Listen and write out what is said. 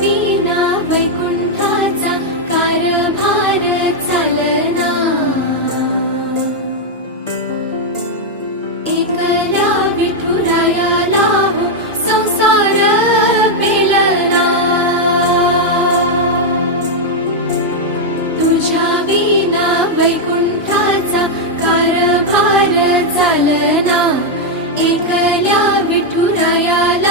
विना वैकुंठाचा कारभार चालना, एकल्या विठुरायाला हो संसार पेलना, तुझ्या विना वैकुंठाचा कारभार चालना, एकल्या विठुरायाला